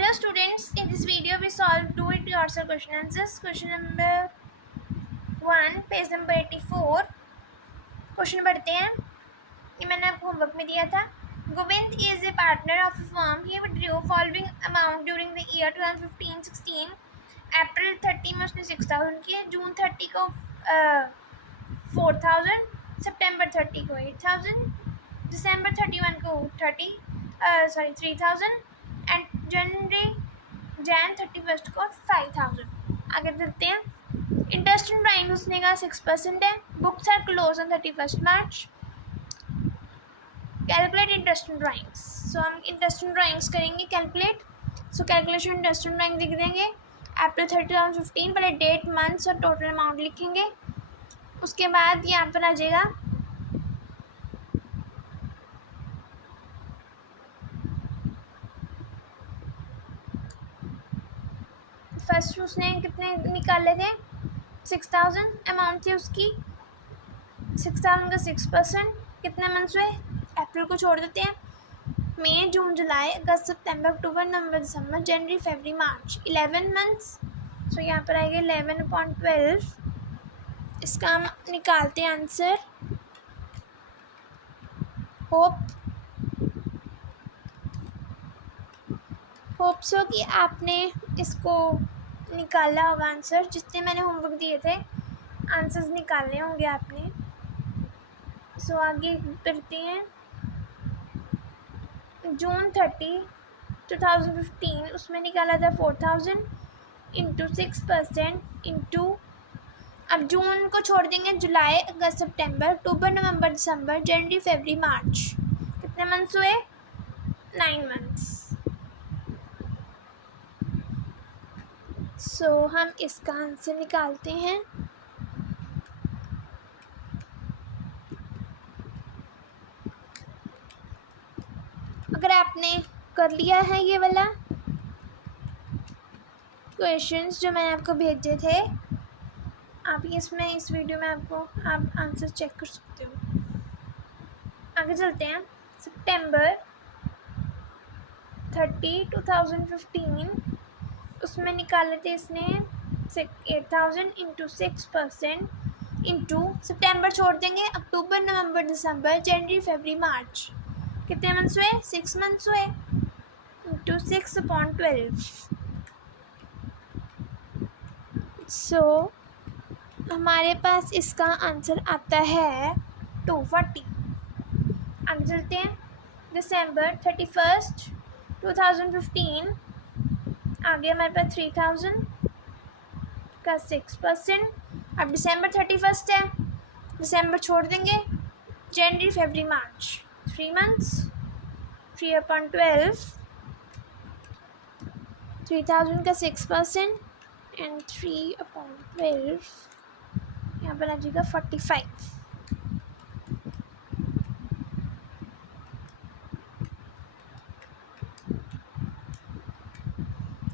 Hello students, in this video we solve 2 it yourself question answers. Question number 1, page number 84. Question पढ़ते हैं. ये मैंने आपको homework में दिया था. Govind is a partner of a firm. He withdrew following amount during the year 2015-16. April 30 में उसने 6,000 किए, June 30 को 4,000, September 30 को 8,000, December 31 को 3,000 एंड Jan 31 को 5,000. आगे देखते हैं. इंटरेस्ट इन ड्राइंग उसने का 6% है. Books are close on 31 March. Calculate interest in drawings. So हम इंटरेस्ट इन ड्राइंग्स करेंगे calculate. So calculation interest in drawing लिख देंगे. अप्रैल 30 2015 पहले डेट मंथ्स और टोटल अमाउंट लिखेंगे. उसके बाद यहाँ पर आ जाएगा फर्स्ट उसने कितने निकाले थे 6,000 अमाउंट थी उसकी. 6,000 का 6% कितने मंथ्स हुए. अप्रैल को छोड़ देते हैं. मई जून जुलाई अगस्त सितंबर अक्टूबर नवंबर दिसंबर जनवरी फरवरी मार्च 11 मंथ्स. सो यहाँ पर आएगा 11/12. इसका हम निकालते हैं आंसर. होप सो कि आपने इसको निकाला होगा आंसर. जितने मैंने होमवर्क दिए थे आंसर्स निकालने होंगे आपने. सो आगे करते हैं. जून 30 2015 उसमें निकाला था 4,000 इंटू 6% इंटू. अब जून को छोड़ देंगे. जुलाई अगस्त सितंबर अक्टूबर नवंबर दिसंबर जनवरी फरवरी मार्च कितने मंथ्स हुए 9 मंथ्स. सो हम इसका आंसर निकालते हैं. अगर आपने कर लिया है ये वाला क्वेश्चंस जो मैंने आपको भेजे थे, आप इसमें इस वीडियो में आपको आप आंसर चेक कर सकते हो. आगे चलते हैं. सितंबर 30 2015 उसमें निकाले थे इसने 8,000 इंटू 6% इंटू. सितंबर छोड़ देंगे. अक्टूबर नवंबर दिसंबर जनवरी फरवरी मार्च कितने मंथ्स हुए 6 मंथ्स हुए इंटू 6/12. सो हमारे पास इसका आंसर आता है 240. आगे चलते हैं. दिसंबर 31 2015 आगे हमारे पास 3,000 का 6%. अब दिसंबर 31 है. दिसंबर छोड़ देंगे. जनवरी फरवरी मार्च 3 मंथ्स. 3/12 3,000 का 6% एंड 3/12 यहाँ पर आ जाएगा 45.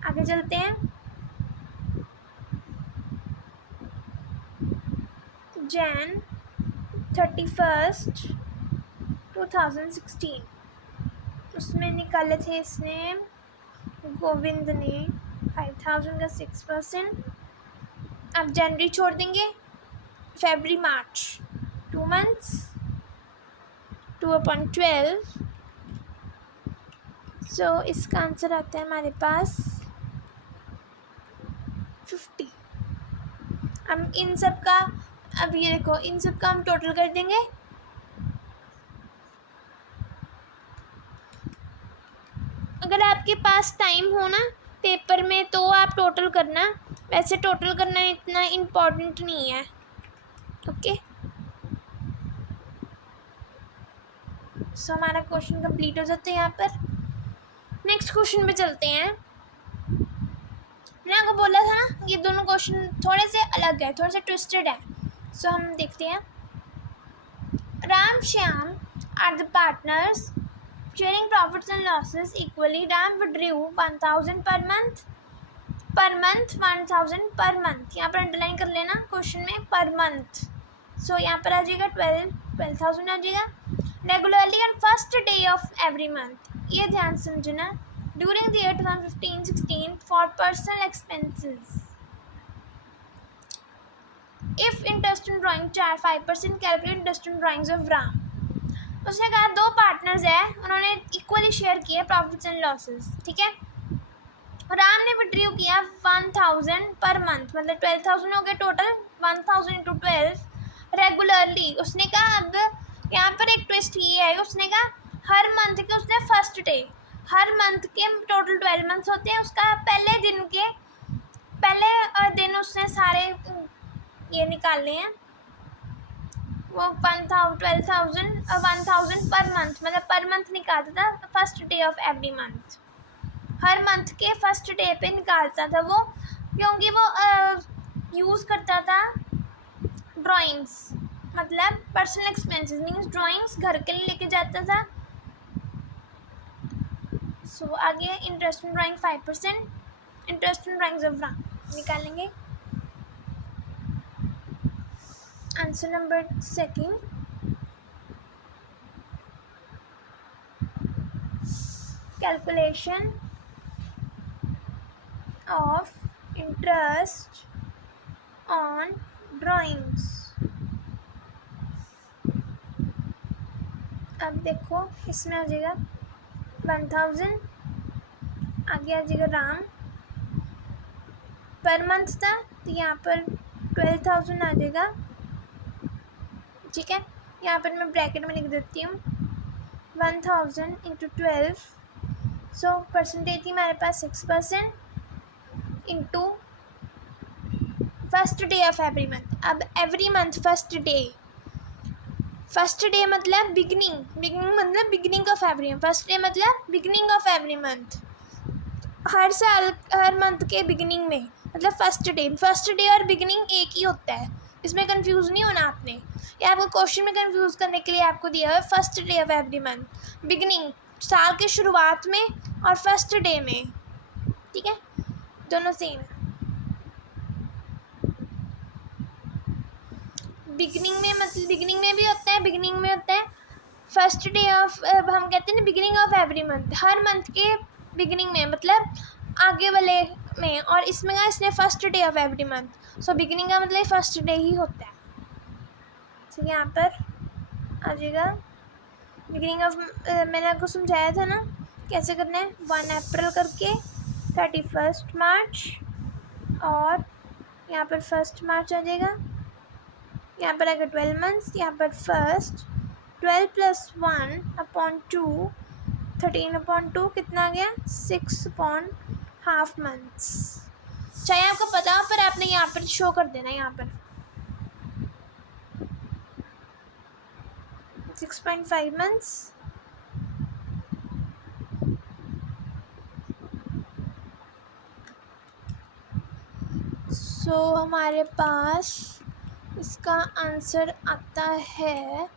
आगे चलते हैं. Jan 31 2016 उसमें निकाले थे इसने गोविंद ने 5,000 का 6%. अब जनवरी छोड़ देंगे. फरवरी मार्च 2 मंथ्स. 2/12. सो इसका आंसर आता है हमारे पास 50. हम इन सब का अब ये देखो इन सब का हम टोटल कर देंगे. अगर आपके पास टाइम हो ना पेपर में तो आप टोटल करना. वैसे टोटल करना इतना इम्पोर्टेंट नहीं है. ओके. सो हमारा क्वेश्चन कंप्लीट हो जाता है यहाँ पर. नेक्स्ट क्वेश्चन पे चलते हैं. मैंने आपको बोला था ना ये दोनों क्वेश्चन थोड़े से अलग है, थोड़े से ट्विस्टेड है. सो हम देखते हैं. Ram Shyam are the partners sharing profits and losses equally. Ram withdrew 1,000 per month 1,000 per month. यहाँ पर अंडरलाइन कर लेना क्वेश्चन में पर मंथ. सो यहाँ पर आ जाएगा 12,000 आ जाएगा. Regularly on first day of every month. ये ध्यान समझना during the year 2015-16 for personal expenses if interest in drawing 5% calculate interest in drawings of Ram. उसने कहा दो पार्टनर्स है, उन्होंने इक्वली शेयर किए प्रॉफिट्स एंड लॉसेस, ठीक है। राम ने विड्रॉ किया 1000 पर मंथ, मतलब 12,000 हो गए टोटल, 1000 इंटू 12 रेगुलरली। उसने कहा अब यहाँ पर एक ट्विस्ट ये है, उसने कहा हर मंथ के उसने फर्स्ट डे, हर मंथ के टोटल 12 मंथ्स होते हैं, उसका पहले दिन उसने सारे ये निकाले हैं, वो 1000 पर मंथ, मतलब पर मंथ निकालता था first day of every month, her month के फर्स्ट डे पे निकालता था वो, क्योंकि वो यूज़ करता था ड्राइंग्स, मतलब पर्सनल एक्सपेंसेस मीन्स ड्राइंग्स घर के लिए लेके जाता था। सो आगे interest in drawing 5%, interest in drawings of Ram निकालेंगे। Answer number 2 calculation of interest on drawings. अब देखो इसमें आ जाएगा 1000, आगे आ जाएगा राम, पर मंथ था तो यहाँ पर 12,000 आ जाएगा, ठीक है। यहाँ पर मैं ब्रैकेट में लिख देती हूँ 1000 इंटू 12, सो परसेंटेज थी हमारे पास 6% into first day of every month. अब एवरी मंथ फर्स्ट डे मतलब बिगनिंग मतलब beginning of every month, first day मतलब बिगनिंग ऑफ एवरी मंथ, हर साल हर मंथ के बिगनिंग में, मतलब फर्स्ट डे और बिगनिंग एक ही होता है, इसमें कंफ्यूज नहीं होना आपने। ये आपको क्वेश्चन में कंफ्यूज करने के लिए आपको दिया है first day of every month, beginning साल के शुरुआत में और फर्स्ट डे में, ठीक है, दोनों सेम है। बिगनिंग में मतलब बिगनिंग में भी होता है फर्स्ट डे ऑफ, हम कहते हैं ना beginning of every month, her month के बिगनिंग में मतलब आगे वाले में, और इसमें का इसने first day of every month, so beginning का मतलब फर्स्ट डे ही होता है। ठीक है, यहाँ पर आ जाएगा बिगनिंग ऑफ, मैंने आपको समझाया था ना कैसे करना है, 1 अप्रैल करके 31 मार्च, और यहाँ पर 1 मार्च आ जाएगा, यहाँ पर आएगा 12 मंथ्स, यहाँ पर फर्स्ट 12 + 1/2 13/2 कितना आ गया 6.5 मंथ्स। चाहे आपको पता हो पर आपने यहाँ पर शो कर देना, यहाँ पर 6.5 मंथ्स। सो हमारे पास इसका आंसर आता है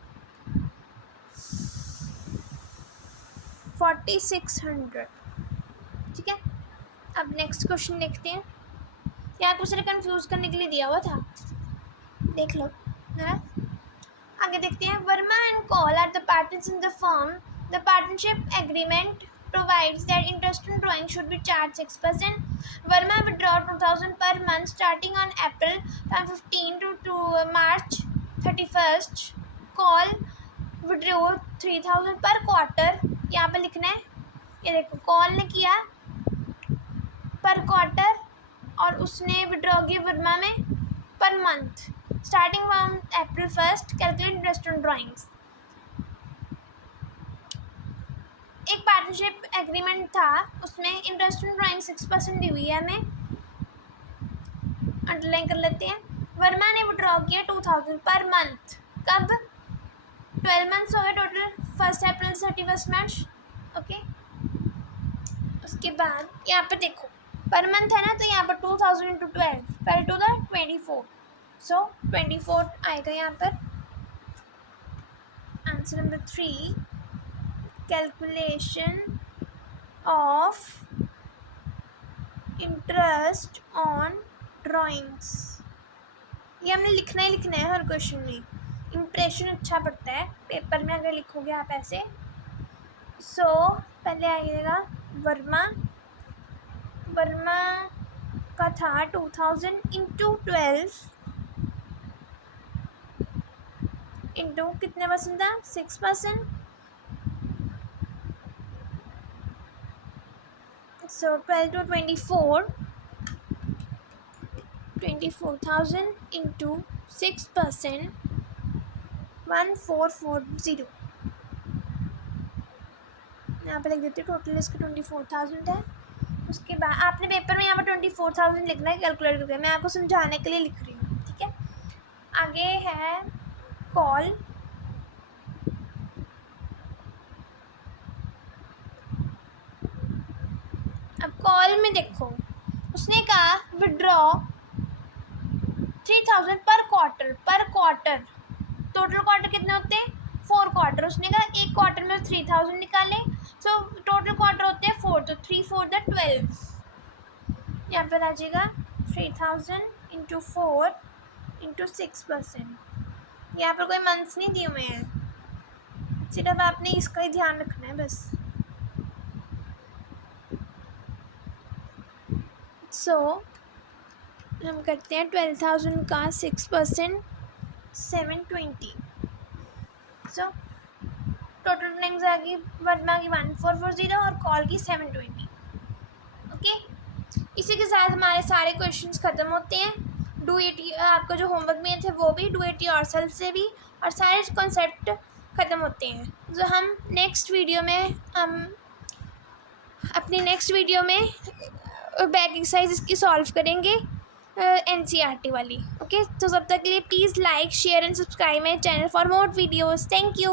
4600। ठीक है, अब नेक्स्ट क्वेश्चन देखते हैं। यहाँ आपको सिर्फ कंफ्यूज करने के लिए दिया हुआ था, देख लो है। आगे देखते हैं, Verma and Kaul are the partners in the firm. The partnership agreement provides that interest on drawing should be charged 6%. Verma withdraw 2,000 per month starting on April 15 to March 31st. Call withdraw 3,000 per quarter. यहाँ पे लिखना है, ये देखो call ने किया पर quarter और उसने विड्रॉ किया वर्मा में per month starting from April 1st. Calculate interest on drawings. एक पार्टनरशिप एग्रीमेंट था, उसमें इंटरेस्ट ऑन ड्राइंग 6% दी हुई है, हमें अंडरलाइन कर लेते हैं। वर्मा ने विड्रॉ किया 2,000 पर मंथ, कब 12 मंथ्स हो गए टोटल, 1 अप्रैल से 31 मार्च। ओके, उसके बाद यहाँ पर देखो पर मंथ है ना, तो यहाँ पर 2,000 इंटू 12 पहले टू द 24, सो 24 आएगा यहाँ पर। Answer number 3 calculation of interest on drawings. ये हमने लिखना ही लिखना है हर क्वेश्चन में, इम्प्रेशन अच्छा पड़ता है पेपर में अगर लिखोगे आप ऐसे। सो पहले आइएगा वर्मा का था 2000 इंटू 12 इंटू कितने परसेंट था 6%. So 12 to 24,000 into 6%, 1440. यहाँ पे लिख देती हूँ. टोटल इसका 24,000 है. उसके बाद आपने पेपर में यहाँ पर 24,000 लिखना है, कैलकुलेट करके. मैं आपको समझाने के लिए लिख रही हूँ, ठीक है. आगे है कॉल. अब कॉल में देखो, उसने कहा विड्रॉ 3,000 पर क्वार्टर. टोटल क्वार्टर कितने होते हैं 4 क्वार्टर. उसने कहा एक क्वार्टर में 3,000 निकाले. सो टोटल क्वार्टर होते हैं 4, तो 3 4 12. यहाँ पर आ जाएगा 3,000 इंटू 4 इंटू 6%. यहाँ पर कोई मंथ्स नहीं दिए हुए हैं, सिर्फ आपने इसका ही ध्यान रखना है बस. सो हम करते हैं 12,000 का 6%, 720. सो टोटल रनिंग्स आ गई वर्मा की 1440 और कॉल की 720. ओके, इसी के साथ हमारे सारे क्वेश्चंस ख़त्म होते हैं. डू इट, आपको जो होमवर्क में थे वो भी, डू इट योरसेल्फ से भी, और सारे कॉन्सेप्ट ख़त्म होते हैं. जो हम नेक्स्ट वीडियो में अपनी नेक्स्ट वीडियो में बैक एक्सरसाइज इसकी सॉल्व करेंगे, NCERT वाली. ओके, तो तब तक के लिए please like share and subscribe my channel for more videos. Thank you.